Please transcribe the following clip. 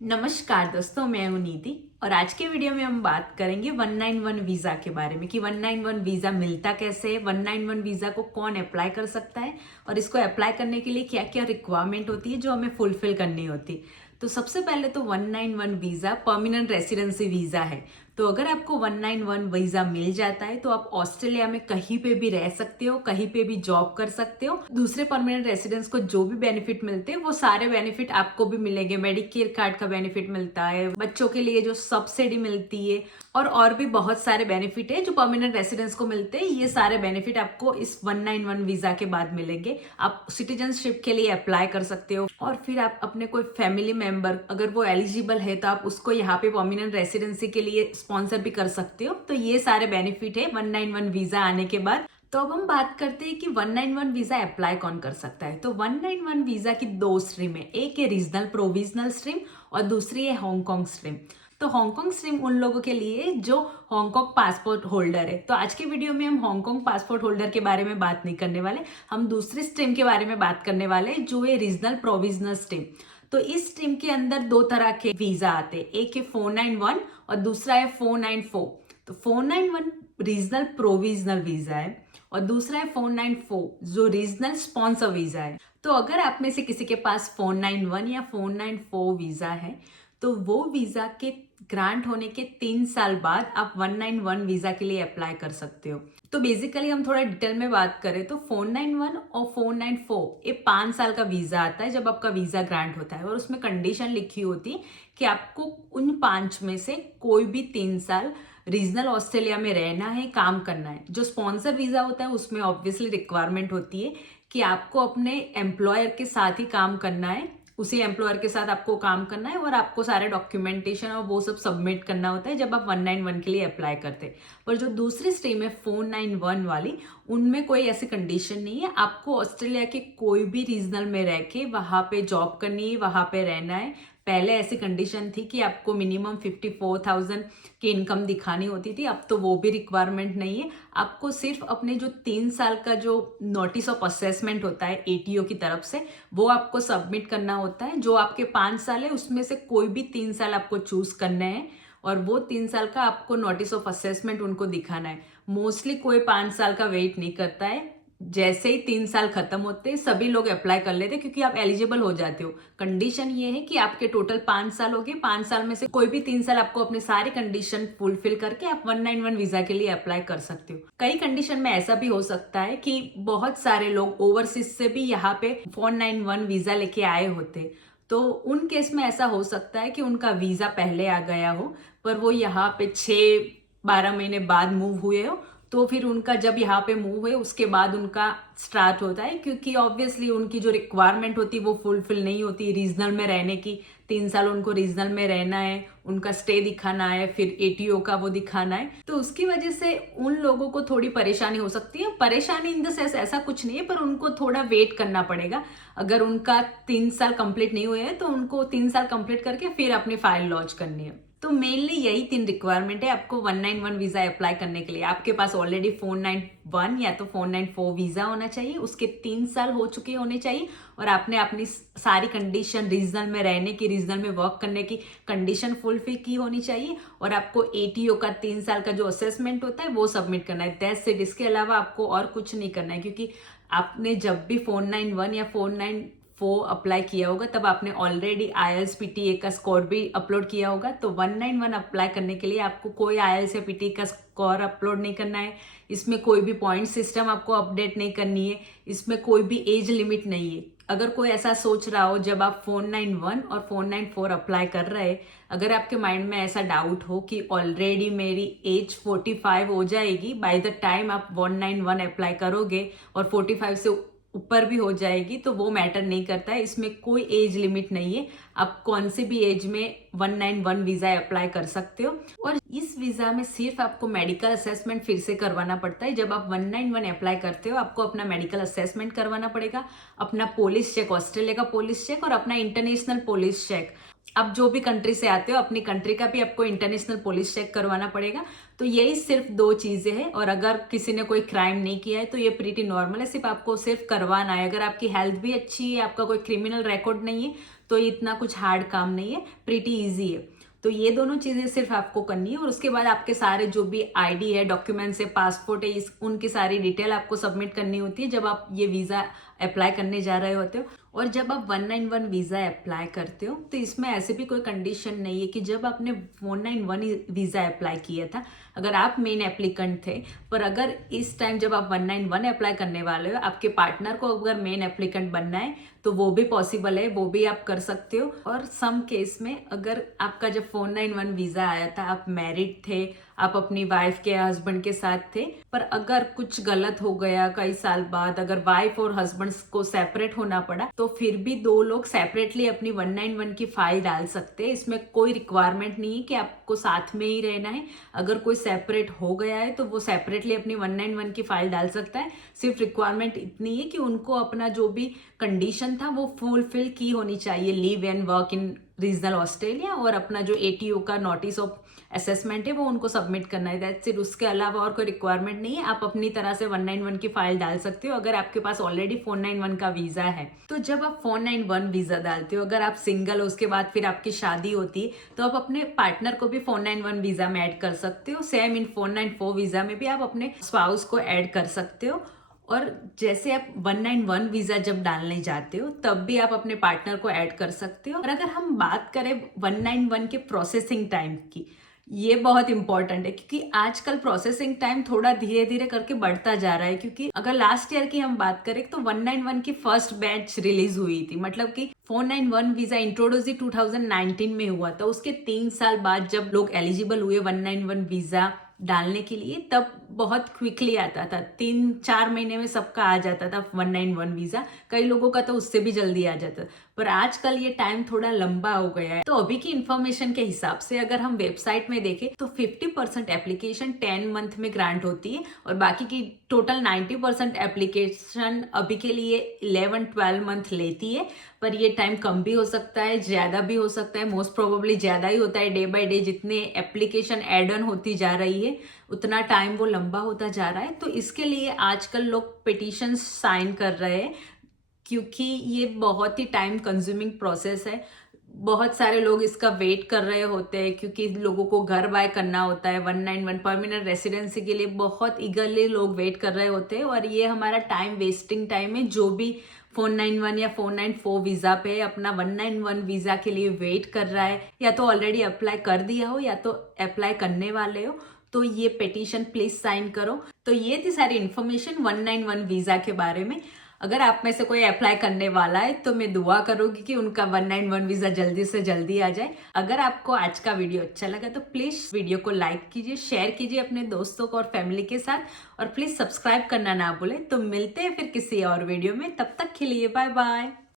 नमस्कार दोस्तों, मैं हूं नीति और आज के वीडियो में हम बात करेंगे 191 वीज़ा के बारे में कि 191 वीज़ा मिलता कैसे है, 191 वीज़ा को कौन अप्लाई कर सकता है और इसको अप्लाई करने के लिए क्या क्या रिक्वायरमेंट होती है जो हमें फुलफिल करनी होती है। तो सबसे पहले तो 191 वीज़ा परमानेंट रेसिडेंसी वीज़ा है। तो अगर आपको 191 वीज़ा मिल जाता है तो आप ऑस्ट्रेलिया में कहीं पे भी रह सकते हो, कहीं पे भी जॉब कर सकते हो। दूसरे परमानेंट रेसिडेंट्स को जो भी बेनिफिट मिलते हैं वो सारे बेनिफिट आपको भी मिलेंगे। मेडिकेयर कार्ड का बेनिफिट मिलता है, बच्चों के लिए जो सब्सिडी मिलती है और भी बहुत सारे बेनिफिट है जो परमानेंट रेसिडेंट्स को मिलते हैं। ये सारे बेनिफिट आपको इस 191 वीज़ा के बाद मिलेंगे। आप सिटीजनशिप के लिए अप्लाई कर सकते हो और फिर आप अपने कोई फैमिली मेंबर अगर वो एलिजिबल है तो आप उसको यहाँ पे परमानेंट रेसिडेंसी के लिए स्पॉन्सर भी कर सकते हो। तो ये सारे बेनिफिट है 191 वीज़ा आने के बाद। तो अब हम बात करते हैं कि 191 वीज़ा अप्लाई कौन कर सकता है। तो 191 वीज़ा की दो स्ट्रीम है, एक है रीजनल प्रोविजनल स्ट्रीम और दूसरी है हांगकांग स्ट्रीम। तो हांगकांग स्ट्रीम उन लोगों के लिए जो हांगकांग पासपोर्ट होल्डर है। तो आज के वीडियो में हम हांगकांग पासपोर्ट होल्डर के बारे में बात नहीं करने वाले, हम दूसरी स्ट्रीम के बारे में बात करने वाले जो है रीजनल प्रोविजनल स्ट्रीम। तो इस स्ट्रीम के अंदर दो तरह के वीजा आते हैं, एक है 491 और दूसरा है 494। तो 491 रीजनल प्रोविजनल वीजा है और दूसरा है 494 जो रीजनल स्पॉन्सर वीजा है। तो अगर आप में से किसी के पास 491 या 494 वीजा है तो वो वीजा के ग्रांट होने के 3 साल बाद आप 191 वीजा के लिए अप्लाई कर सकते हो। तो बेसिकली हम थोड़ा डिटेल में बात करें तो 491 और 494 ये 5 साल का वीजा आता है जब आपका वीजा ग्रांट होता है और उसमें कंडीशन लिखी होती है कि आपको उन 5 में से कोई भी 3 साल रीजनल ऑस्ट्रेलिया में रहना है, काम करना है। जो स्पॉन्सर वीजा होता है उसमें ऑब्वियसली रिक्वायरमेंट होती है कि आपको अपने एम्प्लॉयर के साथ ही काम करना है, उसी एम्प्लॉयर के साथ आपको काम करना है और आपको सारे डॉक्यूमेंटेशन और वो सब सबमिट करना होता है जब आप 191 के लिए अप्लाई करते हैं। पर जो दूसरी स्ट्रीम है 491 वाली, उनमें कोई ऐसी कंडीशन नहीं है। आपको ऑस्ट्रेलिया के कोई भी रीजनल में रह के वहां पे जॉब करनी है, वहां पे रहना है। पहले ऐसी कंडीशन थी कि आपको मिनिमम 54,000 की इनकम दिखानी होती थी, अब तो वो भी रिक्वायरमेंट नहीं है। आपको सिर्फ अपने जो 3 साल का जो नोटिस ऑफ असेसमेंट होता है एटीओ की तरफ से वो आपको सबमिट करना होता है। जो आपके 5 साल है उसमें से कोई भी 3 साल आपको चूज करना है और वो 3 साल का आपको नोटिस ऑफ असेसमेंट उनको दिखाना है। मोस्टली कोई 5 साल का वेट नहीं करता है, जैसे ही 3 साल खत्म होते हैं सभी लोग अप्लाई कर लेते हैं क्योंकि आप एलिजिबल हो जाते हो। कंडीशन ये है कि आपके टोटल 5 साल हो गए, 5 साल में से कोई भी 3 साल आपको अपने सारे कंडीशन फुलफिल करके आप 191 वीजा के लिए अप्लाई कर सकते हो। कई कंडीशन में ऐसा भी हो सकता है कि बहुत सारे लोग ओवरसीज से भी यहाँ पे 491 वीजा लेके आए होते, तो उन केस में ऐसा हो सकता है कि उनका वीजा पहले आ गया हो पर वो यहाँ पे 6-12 महीने बाद मूव हुए हो, तो फिर उनका जब यहाँ पे मूव हुए उसके बाद उनका स्टार्ट होता है क्योंकि ऑब्वियसली उनकी जो रिक्वायरमेंट होती है वो फुलफिल नहीं होती रीजनल में रहने की। 3 साल उनको रीजनल में रहना है, उनका स्टे दिखाना है, फिर एटीओ का वो दिखाना है, तो उसकी वजह से उन लोगों को थोड़ी परेशानी हो सकती है। परेशानी इन द सेंस ऐसा कुछ नहीं है पर उनको थोड़ा वेट करना पड़ेगा। अगर उनका 3 साल कंप्लीट नहीं हुए हैं तो उनको 3 साल कंप्लीट करके फिर अपनी फाइल लॉन्च करनी है। तो मेनली यही 3 रिक्वायरमेंट है आपको 191 वीजा अप्लाई करने के लिए। आपके पास ऑलरेडी 491 या तो 494 वीजा होना चाहिए, उसके 3 साल हो चुके होने चाहिए और आपने अपनी सारी कंडीशन रीजनल में रहने की, रीजनल में वर्क करने की कंडीशन फुलफिल की होनी चाहिए और आपको एटीओ का 3 साल का जो असेसमेंट होता है वो सबमिट करना है। That's it. इसके अलावा आपको और कुछ नहीं करना है क्योंकि आपने जब भी 491 या 494 अप्लाई किया होगा तब आपने ऑलरेडी IELTS PTA का स्कोर भी अपलोड किया होगा। तो 191 अप्लाई करने के लिए आपको कोई IELTS या PTA का स्कोर अपलोड नहीं करना है, इसमें कोई भी पॉइंट सिस्टम आपको अपडेट नहीं करनी है, इसमें कोई भी एज लिमिट नहीं है। अगर कोई ऐसा सोच रहा हो जब आप 491 और 494 अप्लाई कर रहे हैं, अगर आपके माइंड में ऐसा डाउट हो कि ऑलरेडी मेरी एज 45 हो जाएगी बाय द टाइम आप 191 अप्लाई करोगे और 45 से ऊपर भी हो जाएगी, तो वो मैटर नहीं करता है। इसमें कोई एज लिमिट नहीं है, आप कौन सी भी एज में 191 वीजा अप्लाई कर सकते हो। और इस वीजा में सिर्फ आपको मेडिकल असेसमेंट फिर से करवाना पड़ता है। जब आप 191 अप्लाई करते हो आपको अपना मेडिकल असेसमेंट करवाना पड़ेगा, अपना पुलिस चेक, ऑस्ट्रेलिया का पुलिस चेक और अपना इंटरनेशनल पुलिस चेक। आप जो भी कंट्री से आते हो अपनी कंट्री का भी आपको इंटरनेशनल पुलिस चेक करवाना पड़ेगा। तो यही सिर्फ 2 चीजें हैं और अगर किसी ने कोई क्राइम नहीं किया है तो ये प्रीटी नॉर्मल है, सिर्फ आपको सिर्फ करवाना है। अगर आपकी हेल्थ भी अच्छी है, आपका कोई क्रिमिनल रिकॉर्ड नहीं है तो इतना कुछ हार्ड काम नहीं है, प्रीटी ईजी है। तो ये दोनों चीजें सिर्फ आपको करनी है और उसके बाद आपके सारे जो भी आईडी है, डॉक्यूमेंट्स है, पासपोर्ट है, उनकी सारी डिटेल आपको सबमिट करनी होती है जब आप ये वीजा अप्लाई करने जा रहे होते हो। और जब आप 191 वीजा अप्लाई करते हो तो इसमें ऐसे भी कोई कंडीशन नहीं है कि जब आपने 191 वीजा अप्लाई किया था, अगर आप मेन एप्लीकेंट थे, पर अगर इस टाइम जब आप 191 अप्लाई करने वाले हो, आपके पार्टनर को अगर मेन एप्लीकेंट बनना है तो वो भी पॉसिबल है, वो भी आप कर सकते हो। और सम केस में अगर आपका जब 491 वीजा आया था, आप मैरिड थे, आप अपनी वाइफ के हस्बैंड के साथ थे, पर अगर कुछ गलत हो गया कई साल बाद, अगर वाइफ और हस्बैंड को सेपरेट होना पड़ा, तो फिर भी दो लोग सेपरेटली अपनी 191 की फाइल डाल सकते हैं। इसमें कोई रिक्वायरमेंट नहीं है कि आपको साथ में ही रहना है। अगर कोई सेपरेट हो गया है तो वो सेपरेटली अपनी 191 की फाइल डाल सकता है। सिर्फ रिक्वायरमेंट इतनी है कि उनको अपना जो भी कंडीशन था वो फुलफिल की होनी चाहिए, live and work in regional Australia, और अपना जो ATO का नोटिस ऑफ असेसमेंट है वो उनको सबमिट करना है। That's it. उसके अलावा और कोई रिक्वायरमेंट नहीं है। आप अपनी तरह से 191 की फाइल डाल सकते हो अगर आपके पास ऑलरेडी 491 का वीजा है। तो जब आप 491 वीजा डालते हो, अगर आप सिंगल हो, उसके बाद फिर आपकी शादी होती है, तो आप अपने पार्टनर को भी 491 वीजा में ऐड कर सकते हो। सेम इन 494 वीजा में भी आप अपने स्पाउस को ऐड कर सकते हो। और जैसे आप 191 वीजा जब डालने जाते हो तब भी आप अपने पार्टनर को ऐड कर सकते हो। और अगर हम बात करें 191 के प्रोसेसिंग टाइम की, ये बहुत इंपॉर्टेंट है क्योंकि आजकल प्रोसेसिंग टाइम थोड़ा धीरे धीरे करके बढ़ता जा रहा है। क्योंकि अगर लास्ट ईयर की हम बात करें तो 191 की फर्स्ट बैच रिलीज हुई थी, मतलब कि 491 वीजा इंट्रोड्यूस ही 2019 में हुआ था। उसके 3 साल बाद जब लोग एलिजिबल हुए 191 वीजा डालने के लिए, तब बहुत क्विकली आता था, 3-4 महीने में सबका आ जाता था 191 वीजा। कई लोगों का तो उससे भी जल्दी आ जाता, पर आजकल ये टाइम थोड़ा लंबा हो गया है। तो अभी की इंफॉर्मेशन के हिसाब से अगर हम वेबसाइट में देखें तो 50% एप्लीकेशन 10 मंथ में ग्रांट होती है और बाकी की टोटल 90% एप्लीकेशन अभी के लिए 11-12 मंथ लेती है। पर ये टाइम कम भी हो सकता है, ज्यादा भी हो सकता है। मोस्ट प्रोबेबली ज्यादा ही होता है। डे बाय डे जितने एप्लीकेशन एड ऑन होती जा रही है उतना टाइम वो लंबा होता जा रहा है। तो इसके लिए आजकल लोग पिटीशन साइन कर रहे हैं क्योंकि ये बहुत ही टाइम कंज्यूमिंग प्रोसेस है। बहुत सारे लोग इसका वेट कर रहे होते हैं क्योंकि लोगों को घर बाय करना होता है। 191 परमानेंट रेसिडेंसी के लिए बहुत ईगरली लोग वेट कर रहे होते हैं और ये हमारा टाइम वेस्टिंग टाइम है। जो भी 491 या 494 वीजा पे अपना 191 वीजा के लिए वेट कर रहा है, या तो ऑलरेडी अप्लाई कर दिया हो या तो अप्लाई करने वाले हो, तो ये पिटीशन प्लीज साइन करो। तो ये थी सारी इन्फॉर्मेशन 191 वीजा के बारे में। अगर आप में से कोई अप्लाई करने वाला है तो मैं दुआ करूंगी कि उनका 191 वीजा जल्दी से जल्दी आ जाए। अगर आपको आज का वीडियो अच्छा लगा तो प्लीज वीडियो को लाइक कीजिए, शेयर कीजिए अपने दोस्तों को और फैमिली के साथ, और प्लीज सब्सक्राइब करना ना भूलें। तो मिलते हैं फिर किसी और वीडियो में, तब तक के लिए बाय बाय।